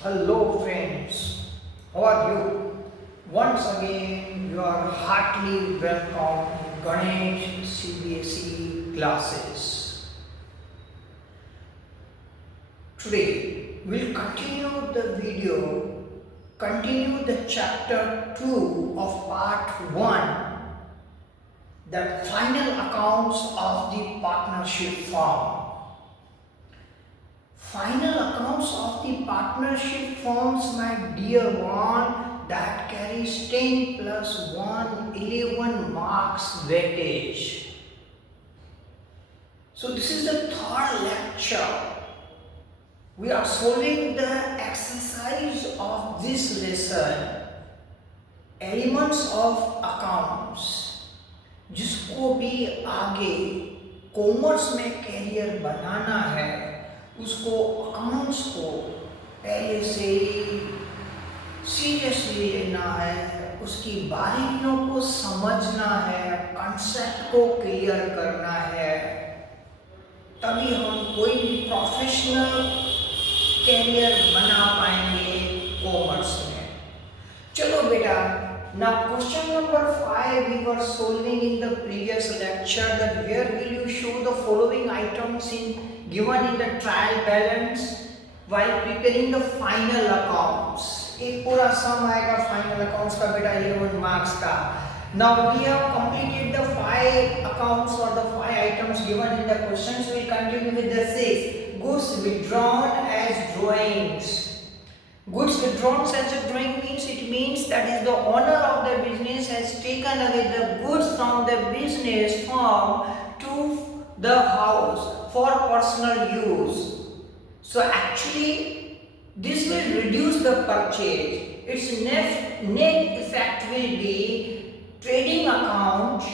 Hello friends, how are you? Once again you are heartily welcome in Ganesh CBSE classes. Today we'll continue the chapter 2 of part 1, the final accounts of the partnership firm. Final accounts of the partnership forms, my dear one, that carries 10 plus 1, 11 marks weightage. So this is the third lecture. We are solving the exercise of this lesson, elements of accounts, जिसको भी आगे commerce में career बनाना है उसको accounts को पहले से ही seriously लेना है, उसकी बारीकियों को समझना है, कॉन्सेप्ट को क्लियर करना है, तभी हम कोई भी प्रोफेशनल कैरियर बना पाएंगे कॉमर्स में। चलो बेटा, now question number 5 we were solving in the previous lecture, that where will you show the following items given in the trial balance while preparing the final accounts. एक पूरा सम आएगा final accounts का बेटा 11 marks का। Now we have completed the 5 accounts or the 5 items given in the questions. We continue with the 6 goods withdrawn as drawings. Goods withdrawn as a drawing means that is the owner of the business has taken away the goods from the business firm to the house for personal use. So actually this will reduce the purchase. Its net effect will be trading account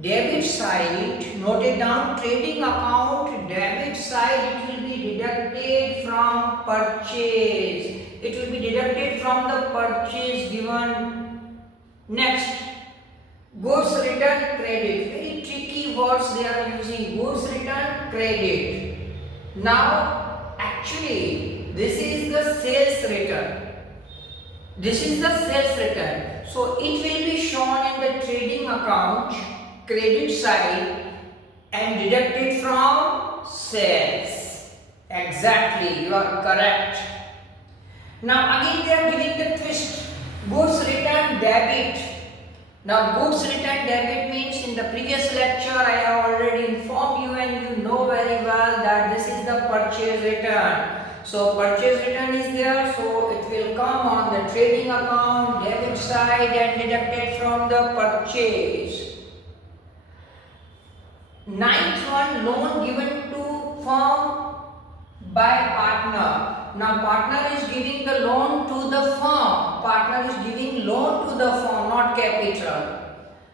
debit side, note it down, trading account debit side, it will be deducted from purchase. It will be deducted from the purchase given. Next, goods return credit. Very tricky words they are using. Goods return credit. Now, actually, this is the sales return. This is the sales return. So, it will be shown in the trading account, credit side, and deducted from sales. Exactly, you are correct. Now again they are giving the twist. Goods return debit. Now goods return debit means in the previous lecture I have already informed you and you know very well that this is the purchase return. So purchase return is there, so it will come on the trading account debit side and deducted from the purchase. Ninth one, loan given to firm by partner. Now partner is giving the loan to the firm. Partner is giving loan to the firm, not capital.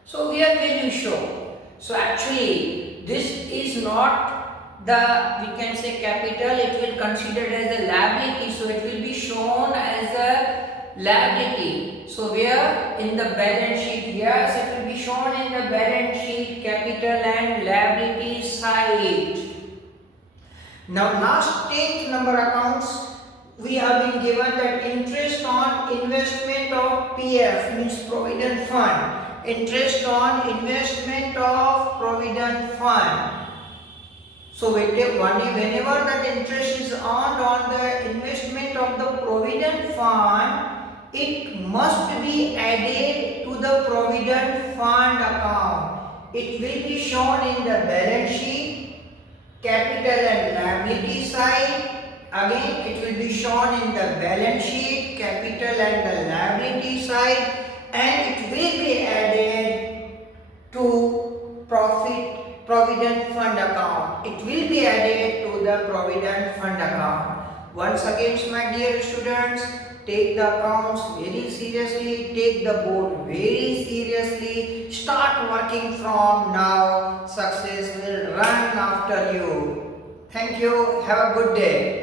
So where will you show? So actually this is not the, we can say capital, it will considered as a liability. So it will be shown as a liability. So where in the balance sheet? Yes, it will be shown in the balance sheet, capital and liability side. Now last 10th number accounts, we have been given that interest on investment of PF means provident fund. Interest on investment of provident fund. So whenever that interest is earned on the investment of the provident fund, it must be added to the provident fund account. It will be shown in the balance sheet, capital and liability side. Again it will be shown in the balance sheet, capital and the liability side, and it will be added to provident fund account. It will be added to the provident fund account. Once again, my dear students, take the accounts very seriously, take the board very seriously, start working from now. Success will run after you. Thank you. Have a good day.